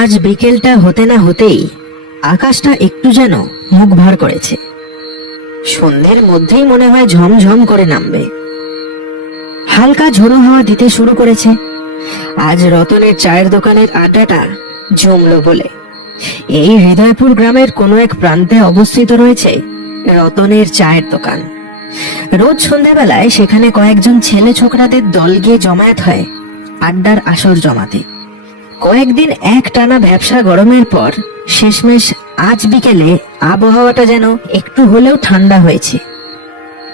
আজ বিকেলটা হতে না হতেই আকাশটা একটু যেন মুখ ভার করেছে। সন্ধ্যের মধ্যেই মনে হয় ঝমঝম করে নামবে। হালকা ঝোড়ো হাওয়া দিতে শুরু করেছে। আজ রতনের চায়ের দোকানের আড্ডাটা জমলো বলে। এই হৃদয়পুর গ্রামের কোনো এক প্রান্তে অবস্থিত রয়েছে রতনের চায়ের দোকান। রোজ সন্ধ্যাবেলায় সেখানে কয়েকজন ছেলে ছোকরাদের দল গিয়ে জমায়েত হয় আড্ডার আসর জমাতে। কয়েকদিন এক টানা ব্যবসা গরমের পর শেষমেশ আজ বিকেলে আবহাওয়াটা যেন একটু হলেও ঠান্ডা হয়েছে।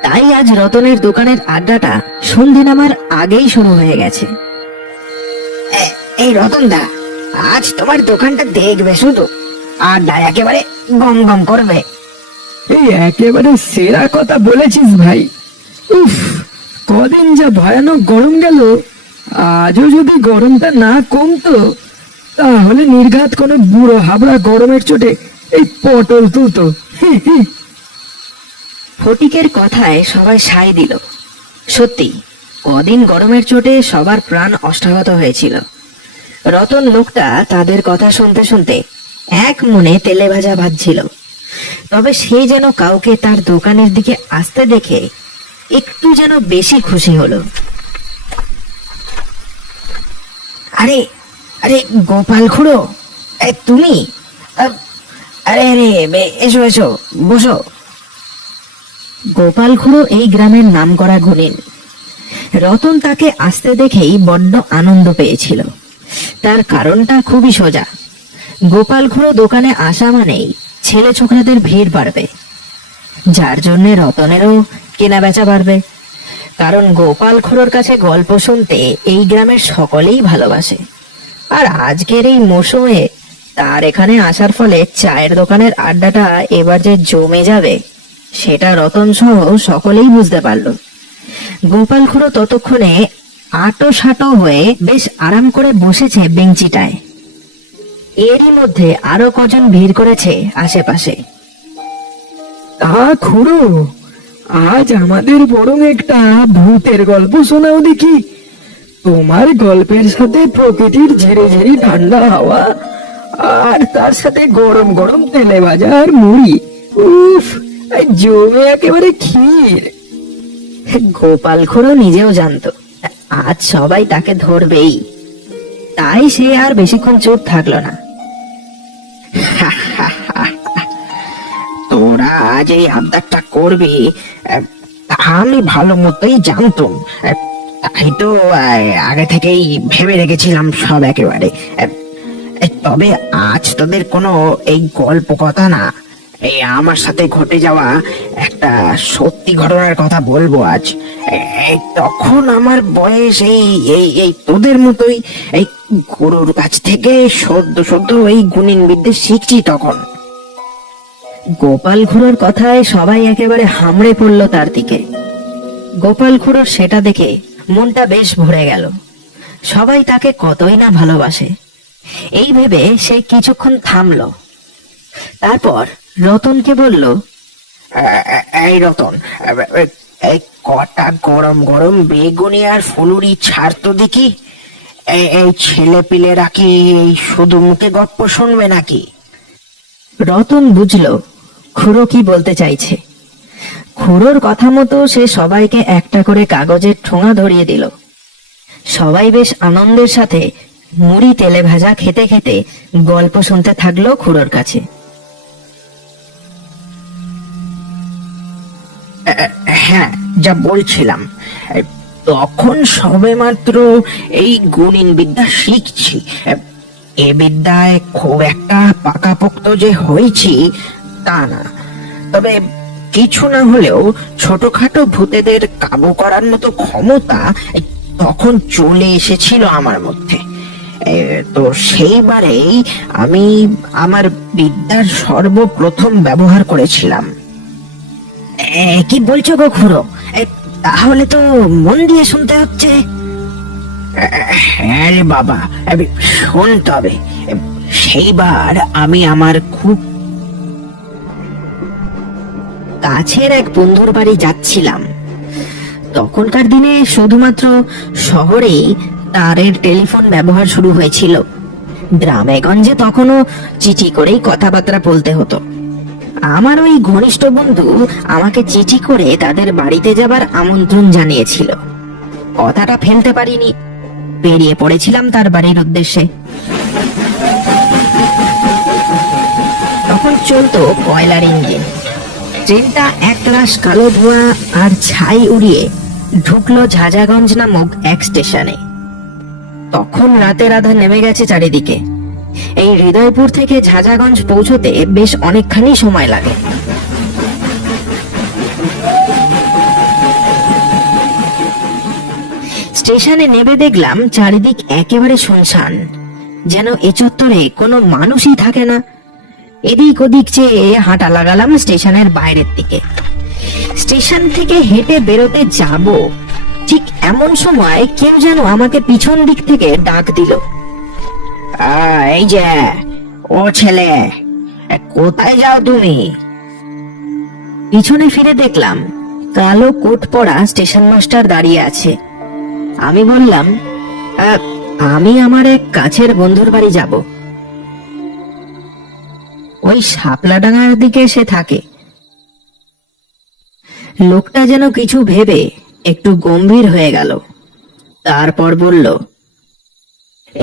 তাই আজ রতনের দোকানের আড্ডাটা সন্ধে নামার আগেই শুরু হয়ে গেছে। এই রতন দা, আজ তোমার দোকানটা দেখবে শুধু, আড্ডা একেবারে গম গম করবে। এই একেবারে সেরা কথা বলেছিস ভাই। উফ, কদিন যা ভয়ানক গরম গেল, আজও যদি গরমটা না কমতো তাহলে নির্ঘাত কোনো বুড়ো হাবড়া গরমের চোটে এই পটল তুলতো। ফটিকের কথায় সবাই সায় দিল। সত্যি কদিন গরমের চোটে সবার প্রাণ অষ্টাহত হয়েছিল। রতন লোকটা তাদের কথা শুনতে শুনতে এক মনে তেলে ভাজা ভাজছিল। তবে সে যেন কাউকে তার দোকানের দিকে আসতে দেখে একটু যেন বেশি খুশি হলো। আরে আরে গোপাল খুড়ো, তুমি? আরে আরে এসো এসো, বসো। গোপাল খুড়ো এই গ্রামের নামকরা গুণিন। রতন তাকে আসতে দেখেই বড্ড আনন্দ পেয়েছিল। তার কারণটা খুবই সোজা। গোপাল খুড়ো দোকানে আসা মানেই ছেলে ছোকরাদের ভিড় বাড়বে, যার জন্য রতনেরও কেনা বেচা বাড়বে। কারণ গোপাল খুড়োর কাছে গল্প শুনতে এই গ্রামের সকলেই ভালোবাসে। আর আজকের এই মৌসুমে তার এখানে আসার ফলে চায়ের দোকানের আড্ডাটা এবার যে জমে যাবে সেটা রতন সহ সকলেই বুঝতে পারল। গোপাল খুড়ো ততক্ষণে আটো সাটো হয়ে বেশ আরাম করে বসেছে বেঞ্চিটায়। এরই মধ্যে আরো কজন ভিড় করেছে আশেপাশে। তা খুড়ো, আজ আমাদের বরং একটা ভূতের গল্প শোনাও দেখি। তোমার গল্পের সাথে প্রকৃতির ঝিরি ঝিরি ঠান্ডা হাওয়া, আর তার সাথে গরম গরম তেলে ভাজা আর মুড়ি, উফ, জমে একেবারে ক্ষীর। গোপাল খুড়ো নিজেও জানতো আজ সবাই তাকে ধরবেই, তাই সে আর বেশিক্ষণ চুপ থাকলো না। তোরা আজ এই আবদারটা করবি আমি ভালো মতোই জানতাম, তাই তো আগে থেকেই ভেবে রেখেছিলাম সব একেবারে। তবে আজ তোদের কোনো এই গল্প কথা না, এই আমার সাথে ঘটে যাওয়া একটা সত্যি ঘটনার কথা বলবো আজ। তখন আমার বয়স এই এই এই তোদের মতোই, এই গুরুর কাছ থেকে সদ্য সদ্য এই গুণিন বিদ্যে শিখছি তখন। গোপাল খুড়োর কথায় সবাই একেবারে হামড়ে পড়লো তার দিকে। গোপাল খুড়োর সেটা দেখে মনটা বেশ ভরে গেল। সবাই তাকে কতই না ভালোবাসে। এই ভেবে সে কিছুক্ষণ থামলো। তারপর রতনকে বলল, এই রতন, এই কটা গরম গরম বেগুনি আর ফুলুরি ছাড়তো দেখি। এই ছেলে পিলেরা কি এই শুধু মুখে গপ্প শুনবে নাকি? রতন বুঝলো খুড়ো কি বলতে চাইছে। খুড়োর কথা মতো সে সবাইকে একটা করে কাগজের ঠোঙা ধরিয়ে দিল। সবাই বেশ আনন্দের সাথে মুড়ি তেলে ভাজা খেতে খেতে গল্প শুনতে থাকলো খুড়োর কাছে। হ্যাঁ, যা বলছিলাম, তখন সবে মাত্র এই গুণিন বিদ্যা শিখছি। এ বিদ্যায় খুব একটা পাকাপোক্ত যে হয়েছি তা না, তবে কিছু না হলেও ছোটখাটো ভূতেদের কাবু করার মতো ক্ষমতা তখন চলে এসেছিল আমার মধ্যে। তো সেইবারেই আমি আমার বিদ্যার সর্বপ্রথম ব্যবহার করেছিলাম। কি বলছো গো খুড়ো? তাহলে তো মন দিয়ে শুনতে হচ্ছে। হ্যাঁ রে বাবা, শুনতে হবে। সেইবার আমি আমার খুব কাছের এক বন্ধুর বাড়ি যাচ্ছিলাম। তখনকার দিনে শুধুমাত্র শহরেই তারের টেলিফোন ব্যবহার শুরু হয়েছিল। গ্রামে গঞ্জে তখনও চিঠি করেই কথাবার্তা বলতে হতো। আমার ওই ঘনিষ্ঠ বন্ধু আমাকে চিঠি করে তাদের বাড়িতে যাবার আমন্ত্রণ জানিয়েছিল। কথাটা ফেলতে পারিনি, বেরিয়ে পড়েছিলাম তার বাড়ির উদ্দেশ্যে। তখন চলতো কয়লার ইঞ্জিন। ট্রেনটা একরাশ কালো ধোঁয়া আর ছাই উড়িয়ে ঢুকলো ঝাঁঝাগঞ্জ নামক এক স্টেশনে। তখন রাতের আধা নেমে গেছে চারিদিকে। এই হৃদয়পুর থেকে ঝাঁঝাগঞ্জ পৌঁছতে বেশ অনেকখানি সময় লাগে। স্টেশনে নেমে দেখলাম চারিদিক একেবারে শুনশান, যেন এ চত্বরে কোনো মানুষই থাকে না। এদিক ওদিক চেয়ে হাঁটা লাগালাম স্টেশনের বাইরের দিকে। স্টেশন থেকে হেঁটে বেরোতে যাব, ঠিক এমন সময় কেউ যেন আমাকে পিছন দিক থেকে ডাক দিল। এই যে, ও ছেলে, কোথায় যাও তুমি? পিছনে ফিরে দেখলাম কালো কোট পরা স্টেশন মাস্টার দাঁড়িয়ে আছে। আমি বললাম, আমি আমার এক কাছের বন্ধুর বাড়ি যাব, ওই শাপলাডাঙ্গার দিকে সে থাকে। লোকটা যেন কিছু ভেবে একটু গম্ভীর হয়ে গেল, তারপর বলল,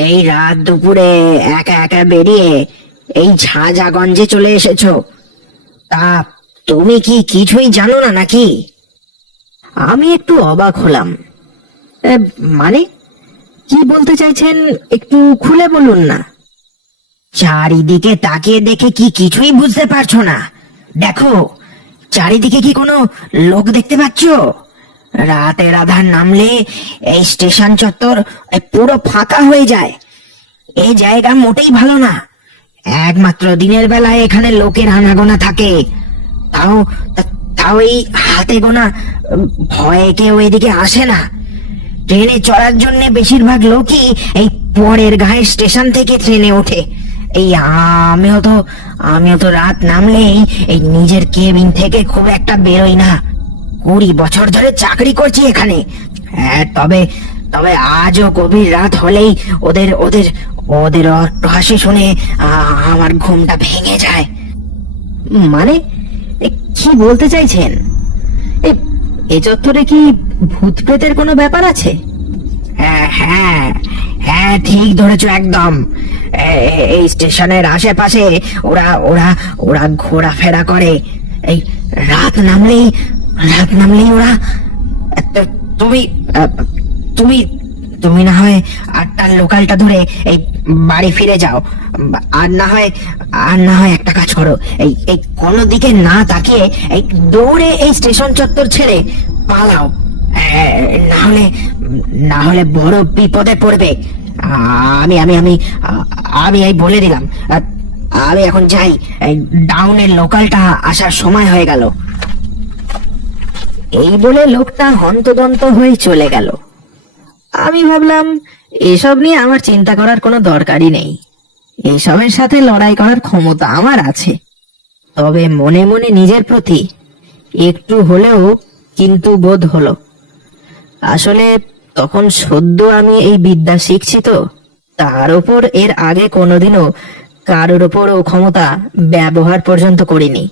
এই রাত দুপুরে একা একা বেরিয়ে এই ঝাঁঝাগঞ্জে চলে এসেছো? তা তুমি কি কিছুই জানো না নাকি? আমি একটু অবাক হলাম। মানে কি বলতে চাইছেন একটু খুলে বলুন না। চারিদিকে তাকিয়ে দেখে কি কিছুই বুঝতে পারছো না? দেখো, চারিদিকে কি কোনো লোক দেখতে পাচ্ছো? রাতের আধার নামলে এই স্টেশন চত্বর পুরো ফাঁকা হয়ে যায়। এই জায়গা মোটেই ভালো না। একমাত্র দিনের বেলায় এখানে লোকের আনাগোনা থাকে, তাও তাও এই হাতে গোনা। ভয়ে কেউ এদিকে আসে না। ট্রেনে চড়ার জন্য বেশিরভাগ লোকই এই পরের গায়ে স্টেশন থেকে ট্রেনে ওঠে। এই আমিও তো রাত নামলেই এই নিজের কেবিন থেকে খুব একটা বেরোই না। 20 বছর ধরে চাকরি করছি এখানে। তবে তবে আজও গভীর রাত হলেই ওদের ওদের ওদের হাসি শুনে আমার ঘুমটা ভেঙে যায়। মানে কি বলতে চাইছেন? এ চত্বরে কি ভূত প্রেতের কোনো ব্যাপার আছে? হ্যাঁ হ্যাঁ হ্যাঁ, ঠিক ধরেছো একদম। এই স্টেশনের আশেপাশে ওরা ওরা ওরা ঘোরাফেরা করে। এই রাত নামলেই ওরা। তুমি তুমি তুমি না হয় 8টার লোকালটা ধরে এই বাড়ি ফিরে যাও। আর না হয় একটা কাজ করো, এই কোনো দিকে না তাকিয়ে এই দৌড়ে এই স্টেশন চত্বর ছেড়ে পালাও। না হলে বড় বিপদে পড়বে। আমি আমি আমি আমি এই বলে দিলাম। আমি এখন যাই, এই ডাউনের লোকালটা আসার সময় হয়ে গেল। এই বলে লোকটা হন্তদন্ত হয়ে চলে গেল। আমি ভাবলাম এসব নিয়ে আমার চিন্তা করার কোনো দরকারই নেই, এসবের সাথে লড়াই করার ক্ষমতা আমার আছে। তবে মনে মনে নিজের প্রতি একটু হলেও কিন্তু বোধ হলো। আসলে তখন সদ্য আমি এই বিদ্যা শিখছি, তো তার উপর এর আগে কোনোদিনও কারোর ওপর ও ক্ষমতা ব্যবহার পর্যন্ত করিনি।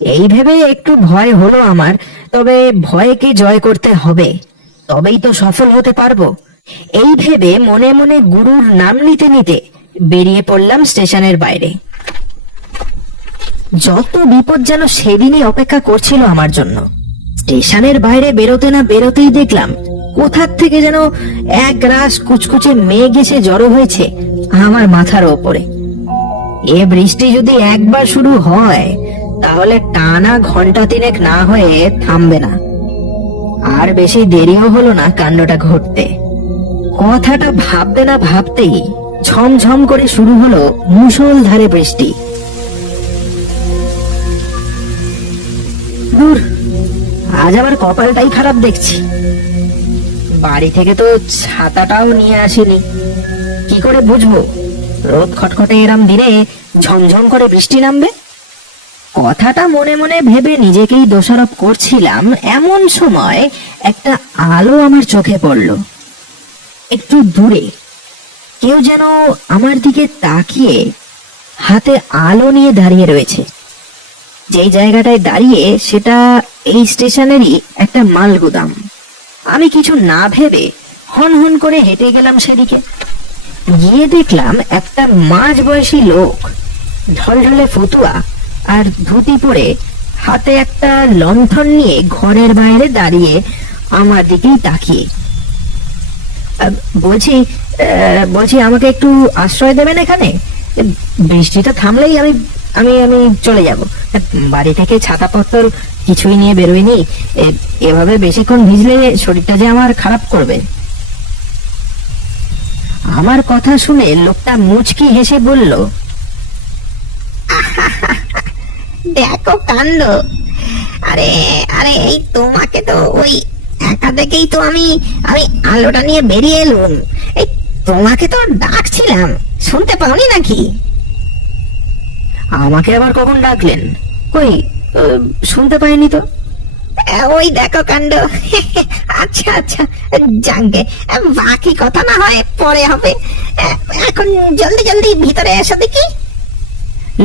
এই ভেবে একটু ভয় হলো আমার। তবে ভয়কে জয় করতে হবে, তবেই তো সফল হতে পারবো। এই ভেবে মনে মনে গুরুর নাম নিতে নিতে বেরিয়ে পড়লাম স্টেশনের বাইরে। যত বিপদ যেন সেদিনই অপেক্ষা করছিল আমার জন্য। স্টেশনের বাইরে বেরোতে না বেরোতেই দেখলাম কোথার থেকে যেন এক রাশ কুচকুচে মেঘ এসে জড়ো হয়েছে আমার মাথার ওপরে। এ বৃষ্টি যদি একবার শুরু হয় তাহলে টানা ঘন্টা 3 না হয়ে থামবে না। আর বেশি দেরিও হলো না কাণ্ডটা ঘটতে। কথাটা ভাবতে না ভাবতেই ঝমঝম করে শুরু হলো মুষলধারে বৃষ্টি। দূর, আজ আবার কপালটাই খারাপ দেখছি। বাড়ি থেকে তো ছাতাটাও নিয়ে আসিনি। কি করে বুঝবো রোদ খটখটে এরম দিনে ঝমঝম করে বৃষ্টি নামবে? কথাটা মনে মনে ভেবে নিজেকেই দোষারোপ করছিলাম, এমন সময় একটা আলো আমার চোখে পড়ল। একটু দূরে কেউ যেন আমার দিকে তাকিয়ে হাতে আলো নিয়ে দাঁড়িয়ে রয়েছে। যেই জায়গাটায় দাঁড়িয়ে সেটা এই স্টেশনেরই একটা মাল গুদাম। আমি কিছু না ভেবে হন হন করে হেঁটে গেলাম সেদিকে। গিয়ে দেখলাম একটা মাঝ বয়সী লোক ঢলঢলে ফতুয়া আর ধুতি পরে হাতে একটা লণ্ঠন নিয়ে ঘরের বাইরে দাঁড়িয়ে আমার দিকেই তাকিয়ে। বলছি বলছি আমাকে একটু আশ্রয় দেবেন এখানে? বৃষ্টিটা থামলেই আমি আমি আমি চলে যাব। বাড়ি থেকে ছাতাপত্র কিছুই নিয়ে বেরোয়নি। এভাবে বেশিক্ষণ ভিজলে শরীরটা যে আমার খারাপ করবে। আমার কথা শুনে লোকটা মুচকি হেসে বলল, দেখো কাণ্ড। আরে আরে এই তোমাকে তো ওই একা দেখেই তো আমি আমি আলোটা নিয়ে বেরিয়ে এলুম। এই তোমাকে তো ডাকছিলাম, শুনতে পাওনি নাকি? আমাকে আবার কখন ডাকলেন? কই, শুনতে পাইনি তো। ওই দেখো কাণ্ড। আচ্ছা আচ্ছা, যাকে বাকি কথা না হয় পরে হবে। এখন জলদি জলদি ভিতরে এসো দেখি।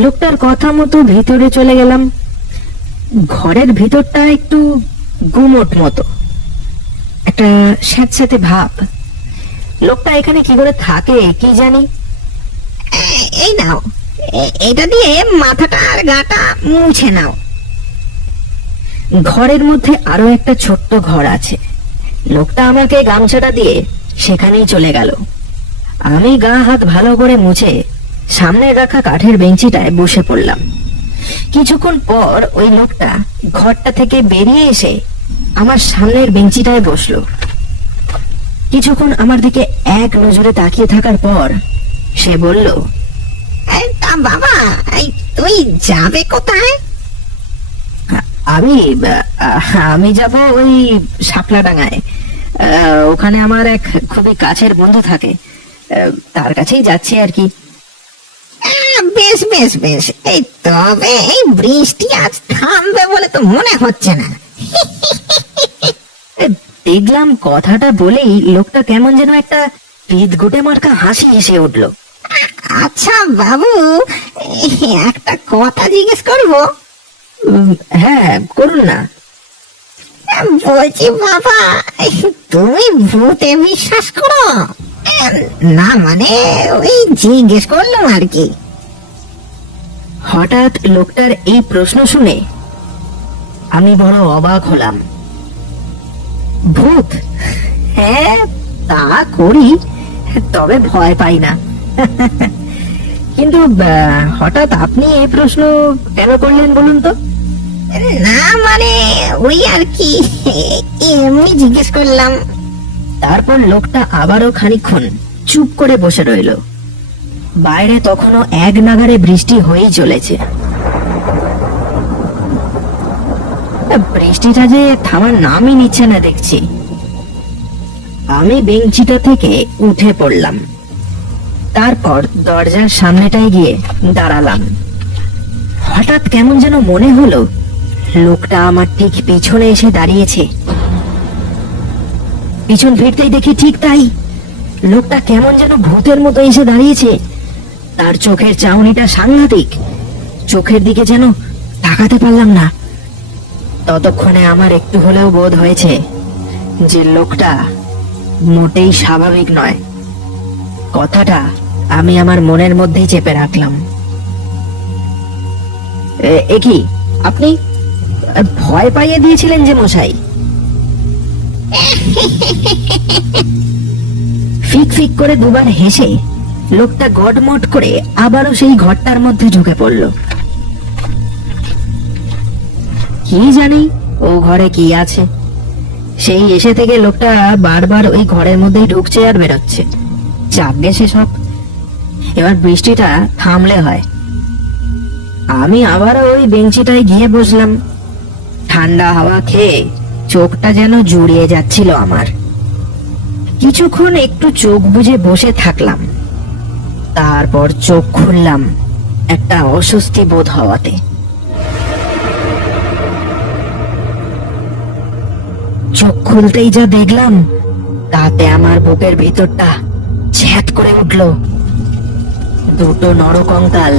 লোকটার কথা মতো ভিতরে চলে গেলাম। ঘরের ভিতরটা একটু গুমট মতো, একটা স্যাঁতস্যাঁতে ভাব। লোকটা এখানে কি করে থাকে কি জানি। এই নাও, এটা দিয়ে মাথাটা আর গাটা মুছে নাও। ঘরের মধ্যে আরো একটা ছোট্ট ঘর আছে। লোকটা আমাকে গামছাটা দিয়ে সেখানেই চলে গেল। আমি গা হাত ভালো করে মুছে সামনে রাখা কাঠের বেঞ্চিটায় বসে পড়লাম। কিছুক্ষণ পর ওই লোকটা ঘরটা থেকে বেরিয়ে এসে আমার সামনের বেঞ্চিটায় বসলো। কিছুক্ষণ আমার দিকে এক নজরে তাকিয়ে থাকার পর সে বলল, তা বাবা, তুই যাবে কোথায়? আমি আমি যাব ওই শাপলাডাঙ্গায়। ওখানে আমার এক খুবই কাছের বন্ধু থাকে, তার কাছেই যাচ্ছি আর কি। বেশ বেশ বেশ। এই তবে এই বৃষ্টি আজ থামবে বলে তো মনে হচ্ছে না। দেখলাম কথাটা বলেই লোকটা কেমন যেন একটা পিৎগুটে মার্কা হাসি হেসে উঠল। আচ্ছা বাবু, একটা কথা জিজ্ঞেস করবো? হ্যাঁ, করুন না। বলছি বাবা, তুমি ভূতে বিশ্বাস করো? না মানে ওই জিজ্ঞেস করলাম আর কি। হঠাৎ লোকটার এই প্রশ্ন শুনে আমি বড় অবাক হলাম। ভূত? হ্যাঁ, তা করি, তবে ভয় পাই না। কিন্তু হঠাৎ আপনি এই প্রশ্ন কেন করলেন বলুন তো? না মানে ওই আর কি, এমনি জিজ্ঞেস করলাম। তারপর লোকটা আবারও খানিকক্ষণ চুপ করে বসে রইল। বাইরে তখনও এক নাগাড়ে বৃষ্টি হয়েই চলেছে। বৃষ্টিটা যে থামার নামই নিচ্ছে না দেখছি। আমি বেঞ্চিটা থেকে উঠে পড়লাম। তারপর দরজার সামনেটায় গিয়ে দাঁড়ালাম। হঠাৎ কেমন যেন মনে হলো লোকটা আমার ঠিক পিছনে এসে দাঁড়িয়েছে। পিছন ফিরতেই দেখি ঠিক তাই, লোকটা কেমন যেন ভূতের মতো এসে দাঁড়িয়েছে। তার চোখের চাউনিটা সাংঘাতিক, চোখের দিকে যেন তাকাতে পারলাম না। ততক্ষণে আমার একটু হলেও বোধ হয়েছে যে লোকটা মোটেই স্বাভাবিক নয়। কথাটা আমি আমার মনের মধ্যেই চেপে রাখলাম। এ কি, আপনি ভয় পাইয়ে দিয়েছিলেন যে মশাই? ফিক ফিক করে দুবার হেসে লোকটা গটমট করে আবারও সেই ঘরটার মধ্যে ঢুকে পড়ল। কি জানি ও ঘরে কি আছে। সেই এসে থেকে লোকটা বারবার ওই ঘরের মধ্যেই ঢুকছে আর বেরোচ্ছে। চাপ গেছে সব, এবার বৃষ্টিটা থামলে হয়। আমি আবারও ওই বেঞ্চিটায় গিয়ে বসলাম। ঠান্ডা হাওয়া খেয়ে চোখটা যেন জুড়িয়ে যাচ্ছিল আমার। কিছুক্ষণ একটু চোখ বুজে বসে থাকলাম। তারপর চোখ খুললাম একটা অস্বস্তি বোধ হওয়াতে। চোখ খুলতেই যা দেখলাম তাতে আমার বুকের ভিতরটা খ্যাত করে উঠল। দুটো নরকঙ্কাল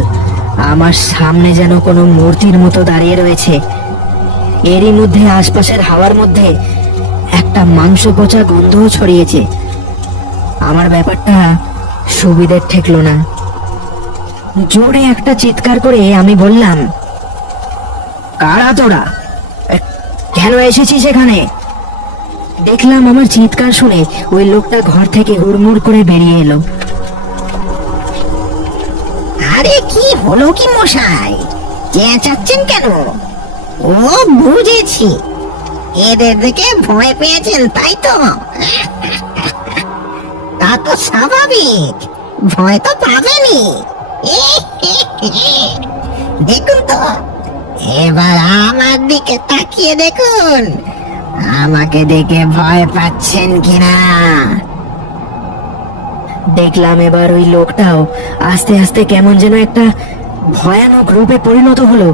আমার সামনে যেন কোনো মূর্তির মতো দাঁড়িয়ে রয়েছে। এরই মধ্যে আশপাশের হাওয়ার মধ্যে একটা মাংস পচা গন্ধও ছড়িয়েছে। আমার ব্যাপারটা সুবিধের ঠেকলো না। জোরে একটা চিৎকার করে আমি বললাম, কারা তোরা? কেন এসেছিস এখানে? দেখলাম আমার চিৎকার শুনে ওই লোকটা ঘর থেকে হুড়মুড় করে বেরিয়ে এলো। আরে কি হলো কি মশাই, চেঁচাচ্ছেন কেন? ও বুঝেছি, এদের দেখে ভয় পেয়েছেন তাই তো? তা তো স্বাভাবিক, ভয় তো পাবেনই। দেখুন তো, এবার আমার দিকে তাকিয়ে দেখুন, আমাকে দেখে ভয় পাচ্ছেন কিনা। দেখলাম এবার ওই লোকটাও আস্তে আস্তে কেমন যেন একটা ভয়ানক রূপে পরিণত হলো।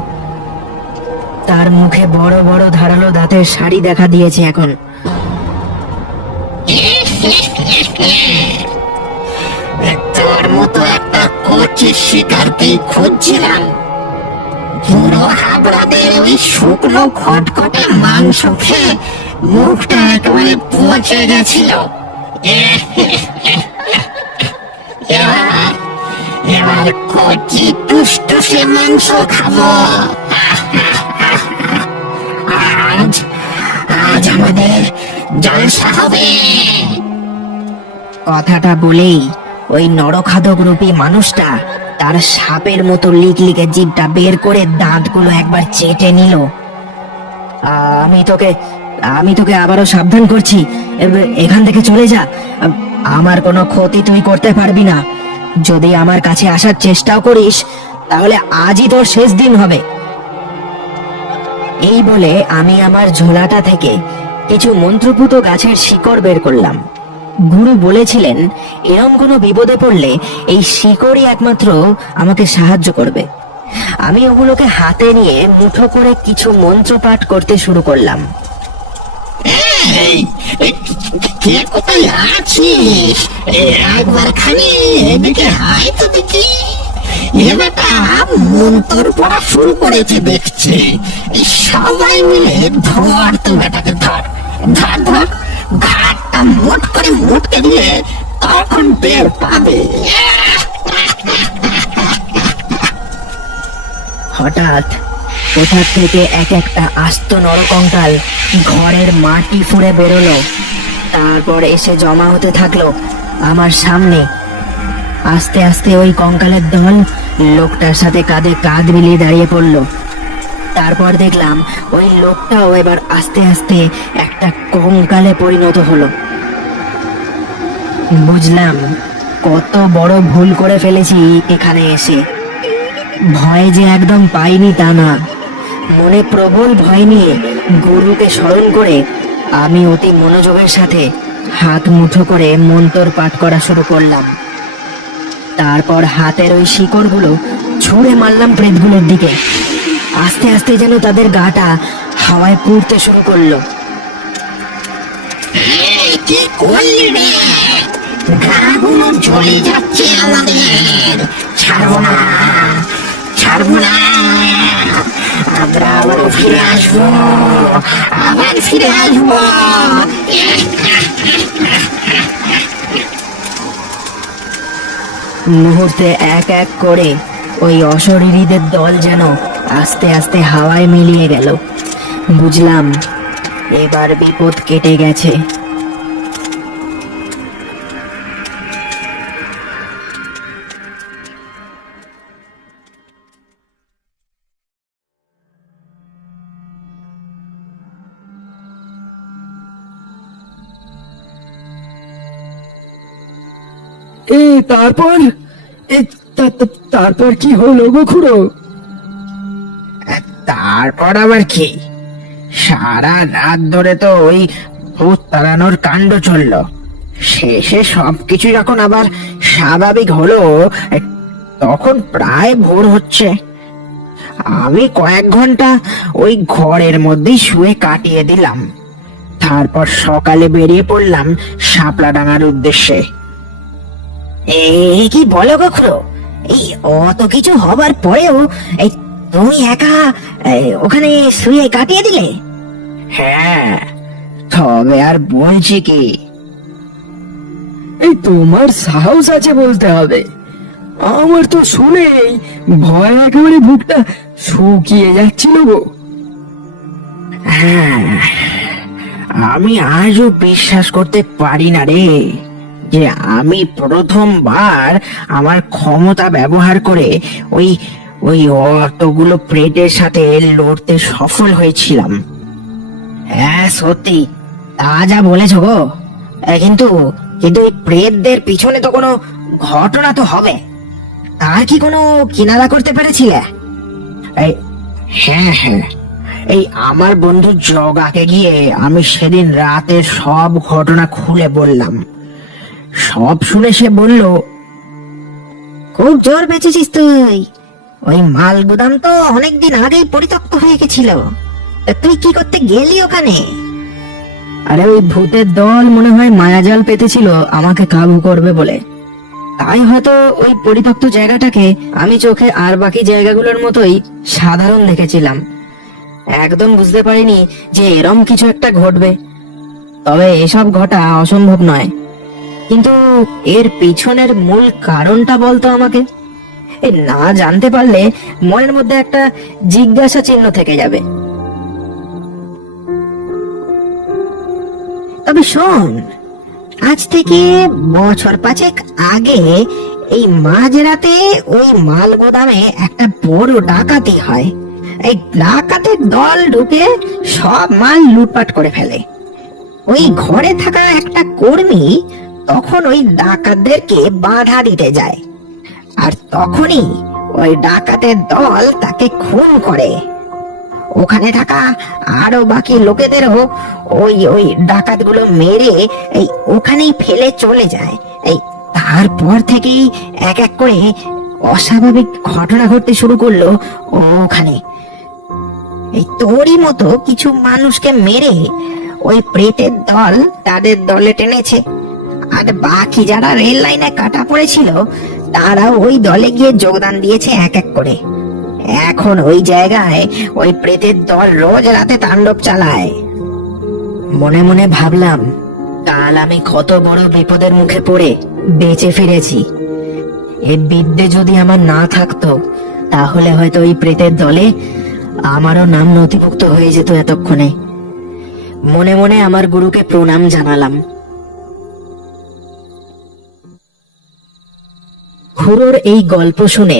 তার মুখে বড় বড় ধারালো দাঁতের শাড়ি দেখা দিয়েছে এখন। তোর মতো একটা কচি শিকারকেই খুঁজছিলাম। পুরো হাবড়াদের ওই শুকনো খটখটে মাংস খেয়ে মুখটা একেবারে পচে গেছিল। এবার এবার কচি টুসটুসে মাংস খাবো। আজ আজ আমাদের জলসা হবে। কথাটা বলেই ওই নরখাদক রূপী মানুষটা তার সাপের মতো লিকলিকে জিভটা বের করে দাঁতগুলো একবার চেটে নিল। আমি তোকে আবারও সাবধান করছি, এখান থেকে চলে যা। আমার কোনো ক্ষতি তুই করতে পারবি না। যদি আমার কাছে আসার চেষ্টাও করিস তাহলে আজই তোর শেষ দিন হবে। এই বলে আমি আমার ঝোলাটা থেকে কিছু মন্ত্রপুত গাছের শিকড় বের করলাম। গুরু বলেছিলেন এরম কোনো বিপদে পড়লে এই শিকড়ই একমাত্র আমাকে সাহায্য করবে। আমি ওগুলোকে হাতে নিয়ে মুঠো করে কিছু মন্ত্র পাঠ করতে শুরু করলাম। কে কোথায় আছিস? একবার খানি এদিকে আয় তো দেখি। এ বেটা মন্তর পড়া শুরু করেছে দেখছি। সবাই মিলে ধর তো বেটাকে, ধর ধর ধর, ঘাটটা মোট করে মুটকে দিলে তখন টের পাবে। হঠাৎ কোথা থেকে এক একটা আস্ত নরকঙ্কাল ঘরের মাটি ফুঁড়ে বেরোলো। তারপর এসে জমা হতে থাকলো আমার সামনে। আস্তে আস্তে ওই কঙ্কালের দল লোকটার সাথে কাঁধে কাঁধ মিলিয়ে দাঁড়িয়ে পড়লো। তারপর দেখলাম ওই লোকটাও এবার আস্তে আস্তে একটা কঙ্কালে পরিণত হলো। বুঝলাম কত বড় ভুল করে ফেলেছি এখানে এসে। ভয় যে একদম পাইনি তা না, মনে প্রবল ভয় নিয়ে গুরুকে স্মরণ করে আমি অতি মনোযোগের সাথে হাত মুঠো করে মন্তর পাঠ করা শুরু করলাম। তারপর হাতের ওই শিকড়গুলো ছুঁড়ে মারলাম প্রেতগুলোর দিকে। আস্তে আস্তে যেন তাদের গাটা হাওয়ায় পুড়তে শুরু করলো। কি করলি রে? গাগুলো জ্বলে যাচ্ছে আমাদের। ছাড়বো না, ছাড়বো না। আমরা আবার ফিরে আসবো, আবার ফিরে আসবো। মুহূর্তে এক এক করে ওই অশরীরীদের দল যেন আস্তে আস্তে হাওয়ায় মিলিয়ে গেল। বুঝলাম এবার বিপদ কেটে গেছে। তারপর তারপর কি হলো গো খুড়ো? তারপর আবার কি, সারা রাত ধরে তো ওই ভূত তাড়ানোর কাণ্ড চললো। শেষে সবকিছু যখন আবার স্বাভাবিক হলো তখন প্রায় ভোর হচ্ছে। আমি কয়েক ঘন্টা ওই ঘরের মধ্যেই শুয়ে কাটিয়ে দিলাম। তারপর সকালে বেরিয়ে পড়লাম শাপলা ডাঙার উদ্দেশ্যে। কি বলো গো খুড়ো? এই অত কিছু হবার পরেও এই তুমি একা ওখানে শুয়ে কাটিয়ে দিলে? হ্যাঁ, তবে আর বলছি কি, এই তোমার সাহস আছে বলতে হবে। আমার তো শুনেই ভয় একেবারে বুকটা শুকিয়ে যাচ্ছিল গো। হ্যাঁ, আমি আজও বিশ্বাস করতে পারি না রে যে আমি প্রথমবার আমার ক্ষমতা ব্যবহার করে ওই ওই অতগুলো প্রেতের সাথে লড়তে সফল হয়েছিলাম। হ্যাঁ সত্যি, তা যা বলেছ গো। কিন্তু কিন্তু এই প্রেতদের পিছনে তো কোনো ঘটনা তো হবে, তার কি কোনো কিনারা করতে পেরেছিলে? হ্যাঁ হ্যাঁ, এই আমার বন্ধু জগাকে গিয়ে আমি সেদিন রাতের সব ঘটনা খুলে বললাম। সব শুনে সে বলল, খুব জোর বেঁচেছিস তুই। ওই মাল গুদাম তো অনেকদিন আগেই পরিত্যক্ত হয়ে গেছিল, তা তুই কি করতে গেলি ওখানে? আরে ওই ভূতের দল মনে হয় মায়াজাল পেতেছিল আমাকে কাবু করবে বলে, তাই হয়তো ওই পরিত্যক্ত জায়গাটাকে আমি চোখে আর বাকি জায়গাগুলোর মতোই সাধারণ দেখেছিলাম। একদম বুঝতে পারিনি যে এরম কিছু একটা ঘটবে। তবে এসব ঘটা অসম্ভব নয়, কিন্তু এর পিছনের মূল কারণটা বলতো আমাকে। এই না জানতে পারলে মনের মধ্যে একটা জিজ্ঞাসা চিহ্ন থেকে যাবে। তবে শোন, আজ থেকে বছর 5 আগে এই মাঝরাতে ওই মাল গোদামে একটা বড় ডাকাতি হয়। এই ডাকাতের দল ঢুকে সব মাল লুটপাট করে ফেলে। ওই ঘরে থাকা একটা কর্মী তখন ওই ডাকাতদেরকে বাধা দিতে যায়, আর তখনই ওই ডাকাতের দল তাকে খুন করে। ওখানে থাকা আরো বাকি লোকেদেরও ওই ওই ডাকাতগুলো মেরে এই ওখানেই ফেলে চলে যায়। এই তারপর থেকেই এক এক করে অস্বাভাবিক ঘটনা ঘটতে শুরু করলো ওখানে। এই তোরই মতো কিছু মানুষকে মেরে ওই প্রেতের দল তাদের দলে টেনেছে, আর বাকি যারা রেল লাইনে কাটা পড়েছিল তারা ওই দলে গিয়ে যোগদান দিয়েছে এক এক করে। এখন ওই জায়গায় ওই প্রেতের দল রোজ রাতে তাণ্ডব চালায়। মনে মনে ভাবলাম, কাল আমি কত বড় বিপদের মুখে পড়ে বেঁচে ফিরেছি। এই বিদ্যে যদি আমার না থাকতো, তাহলে হয়তো ওই প্রেতের দলে আমারও নাম নথিভুক্ত হয়ে যেত এতক্ষণে। মনে মনে আমার গুরুকে প্রণাম জানালাম। খুড়োর এই গল্প শুনে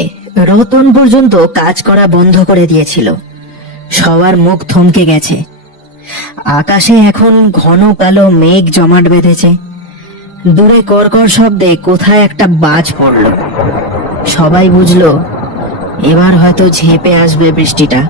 রতন পর্যন্ত কাজ করা বন্ধ করে দিয়েছিল। সবার মুখ থমকে গেছে। আকাশে এখন ঘন কালো মেঘ জমাট বেঁধেছে। দূরে কর্কর শব্দে কোথায় একটা বাজ পড়ল। সবাই বুঝলো এবার হয়তো ঝেঁপে আসবে বৃষ্টিটা।